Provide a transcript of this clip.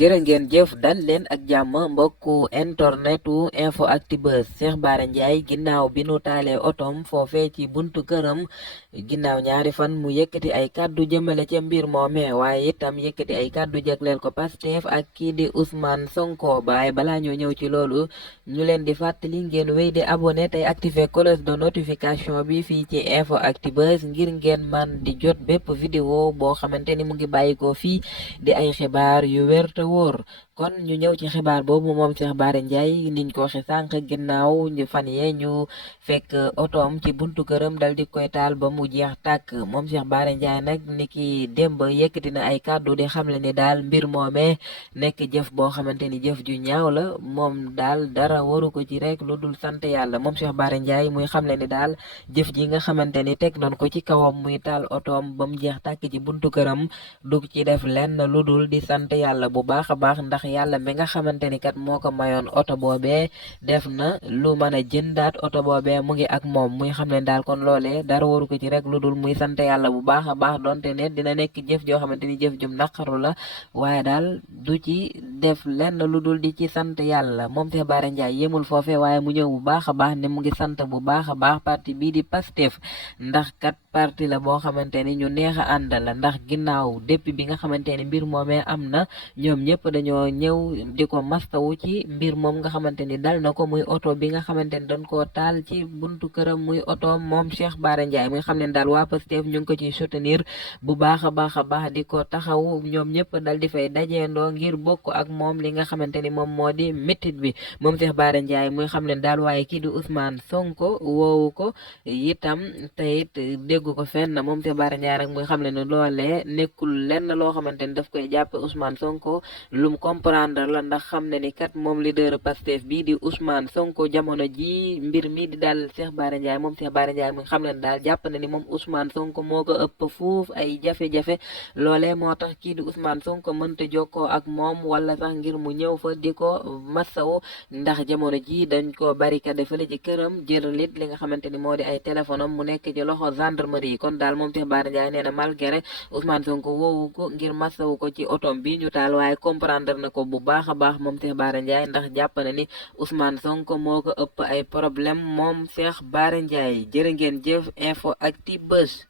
jërë ngeen jëf dal leen ak jàmm mbokku internetu InfoActu Buzz. Cheikh Bara Ndiaye ginnaaw bi nu taalee otom foofee ci buntu këram ginnaaw ñaari fan mu yëkkati ay kàddu jëmale ca mbir moome waaye itam yëkkati ay kàddu jagleel ko Pastef ak kii di Ousmane Sonko waaye balaa ñoo ñëw ci loolu ñu leen di fàttali ngeen wéy di abonné tey activer cloche de notification bi fii ci InfoActu Buzz ngir ngeen man di jot bépp vidéo boo xamante ni mu ngi bàyyikoo fii di ay xibaar yu wér te wóor. kon ñu ñëw ci xibaar boobu moom Cheikh Bara Ndiaye niñ ko waxe sànq ginnaaw ñu fan yee ñu fekk otoom ci buntu këram dal di koy taal ba mu jeex tàkk moom Cheikh Bara Ndiaye nag ni ki démb yëkkati na ay kàddu di xamle ni daal mbir moomee nekk jëf boo xamante ni jëf ju ñaaw la moom daal dara waru ko ci rek lu dul sant yàlla moom Cheikh Bara Ndiaye muy xamle ni daal jëf ji nga xamante ni teg nañ ko ci kawam muy taal otoom ba mu jeex tàkk ci buntu këram dug ci def lenn lu dul di sant yàlla bu baax a baax ndax yàlla mi nga xamante ni kat moo ko mayoon oto boobee def na lu mën a jëndaat oto boobee mu ngi ak moom muy xam ne daal kon loolee dara waru ko ci rek lu dul muy sant yàlla bu baax a baax donte ne dina nekk jëf joo xamante ni jëf jum naqaru la waaye daal du ci def lenn lu dul di ci sant yàlla moom Cheikh Bara Ndiaye yemul foofe waaye mu ñëw bu baax a baax ne mu ngi sant bu baax a baax parti bii di Pastef ndax kat parti la boo xamante ni ñu neex a àndal la ndax ginnaaw depuis bi nga xamante ni mbir moomee am na ñoom ñëpp dañoo ñëw di ko mastawu ci mbir moom nga xamante ni dal na ko muy oto bi nga xamante ni dañ koo taal ci buntu këram muy oto moom Cheikh Bara Ndiaye muy xam ne daal waa Pastef ñu ngi ko ciy soutenir bu baax a baax a baax di ko taxaw ñoom ñëpp dal di fay dajeendoo ngir bokk ak moom li nga xamante ni moom moo di métit bi moom Cheikh Bara Ndiaye muy xam ne daal waaye kii di Ousmane Sonko woowu ko itam te it déggu ko fenn moom Cheikh Bara Ndiaye rek muy xam ne ne loolee nekkul lenn loo xamante ni daf koy jàppe Ousmane Sonko lum comprendre la ndax xam ne ni kat moom leader Pastef bii di Ousmane Sonko jamono ji mbir mi di daal Cheikh Bara Ndiaye moom Cheikh Bara Ndiaye muy xam ne daal jàpp na ni moom Ousmane Sonko moo ko ëpp fuuf ay jafe-jafe loolee moo tax kii di Ousmane Sonko mënta jokkoo ak moom wala sax ngir mu ñëw fa di ko massawu ndax jamono ji dañ ko barricade fële ci këram jëralit li nga xamante ni moo di ay téléphone am mu nekk ci loxo gendarmerie kon daal moom Cheikh Bara Ndiaye nee na malgré Ousmane Sonko woowu ko ngir massawu ko ci otom bi ñu taal waaye comprendre na ko bu baax a baax moom Cheikh Bara Ndiaye ndax jàpp na ni Ousmane Sonko moo ko ëpp ay problème moom Cheikh Bara Ndiaye jërë ngeen jëf InfoActu Buzz